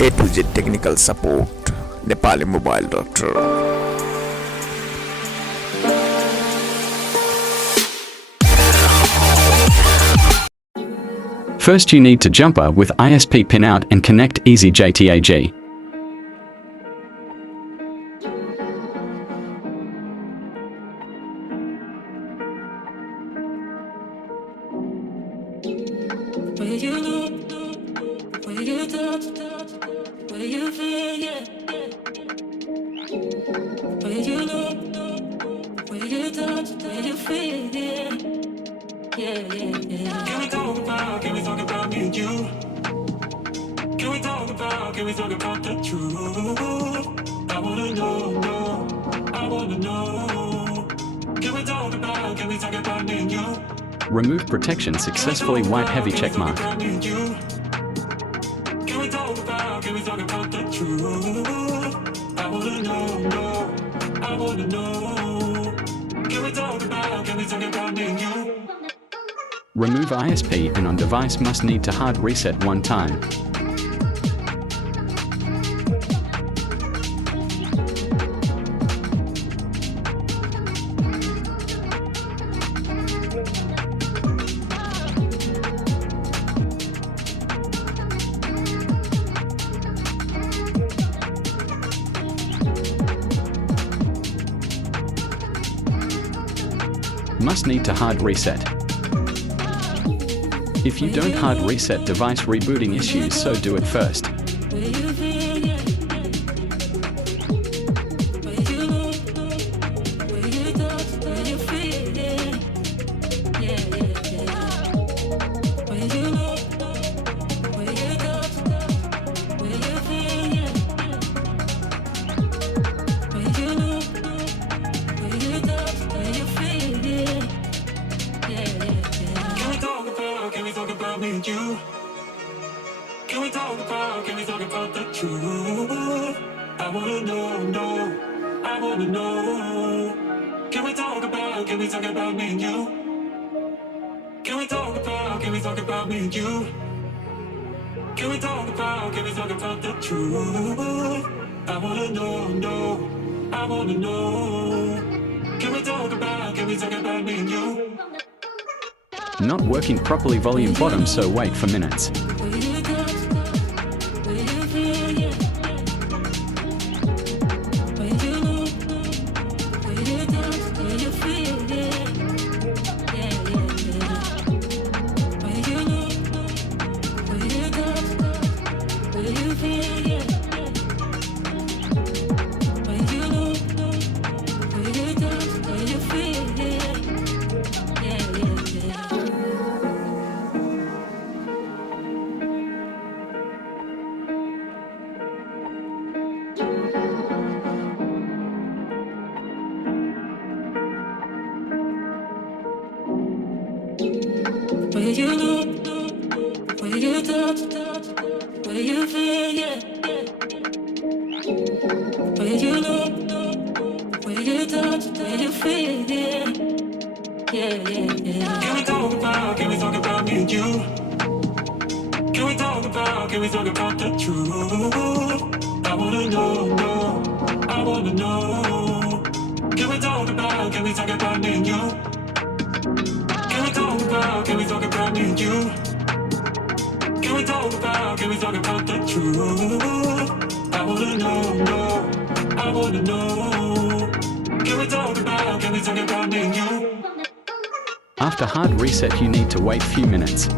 A to Z technical support, Nepali mobile doctor. First you need to jumper with ISP pin out and connect easy JTAG. Can we talk about me and you? Can we talk about the truth? I wanna know, I wanna know. Can we talk about me and you? Remove protection successfully, white heavy check mark. Can we talk about the truth? I wanna know, I wanna know. Can we talk about me and you? Remove ISP and on device must need to hard reset one time. Must need to hard reset. If you don't hard reset, device rebooting issues, so do it first. Can we talk about the truth? I wanna know, I wanna know. Can we talk about me and you? Can we talk about me and you? Can we talk about the truth? I wanna know, I wanna know. Can we talk about me and you? Not working properly, volume bottom, so wait for minutes. Where you look, where you touch, where you feel, yeah. Where you look, where you touch, where you feel, yeah. Can we talk about me and you? Can we talk about the truth? I wanna know, I wanna know. Can we talk about me and you? Can we talk about me and you? Can we talk about the truth? I wanna know, I wanna know. Can we talk about me and you? After hard reset, you need to wait few minutes.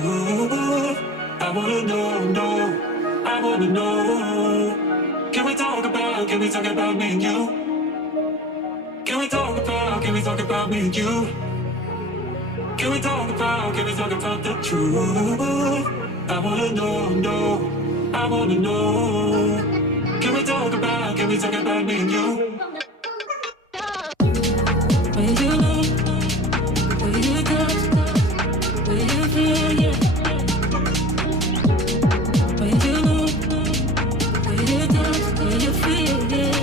truth. I wanna know, no, I wanna know. Can we talk about me and you? Can we talk about me and you? Can we talk about the truth? I wanna know, no, I wanna know. Can we talk about me and you? When you look, when you touch, when you feel, yeah. When you look, when you touch, when you feel, yeah.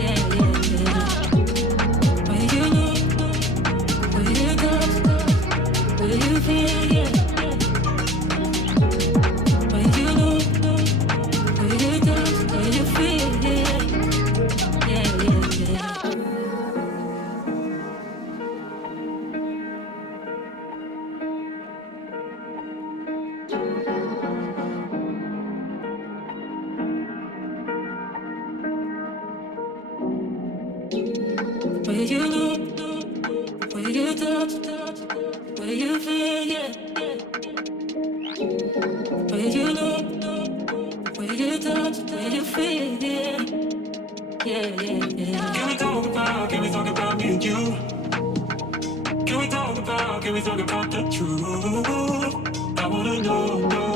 Yeah, yeah, yeah. When you look, when you touch, when you feel, yeah. When you look, when you touch, when you feel, yeah. Yeah, yeah, yeah. Where you look, where you touch, where you feel, yeah. Where you look, where you touch, where you feel, yeah. Yeah, yeah, yeah. Can we talk about me and you? Can we talk about the truth? I wanna know, no,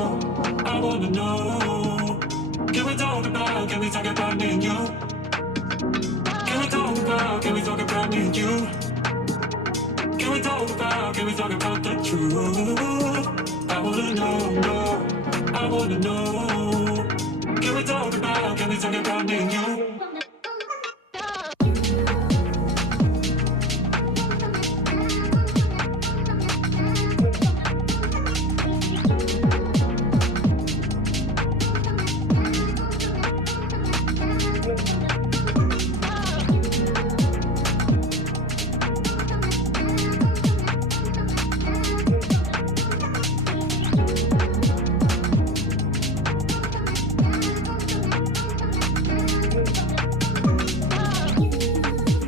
I wanna know. Can we talk about me and you? Can we talk about me and you? Can we talk about the truth? I wanna know, no, I wanna know. Can we talk about me and you?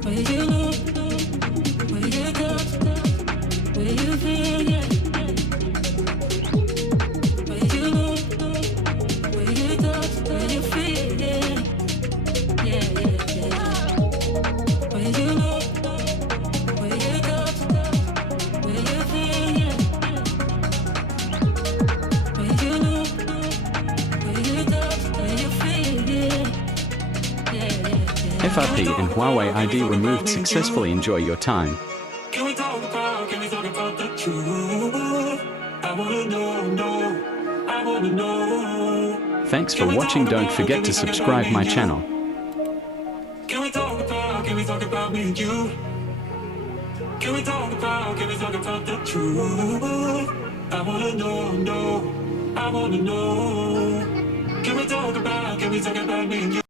Where you look, where you touch, where you feel, yeah. Where you look, where you touch, where you feel, yeah. Yeah, yeah, yeah. Where you look, where you touch, where you feel, yeah. Where you look, where you touch, where you feel, yeah. Yeah, yeah, yeah. FRP and Huawei ID removed successfully. Enjoy your time. Can we talk about the truth? I wanna know, no, I wanna know. Thanks for watching. Don't forget to subscribe my channel. Can we talk about me and you? Can we talk about the truth? I wanna know, no, I wanna know. Can we talk about me and you?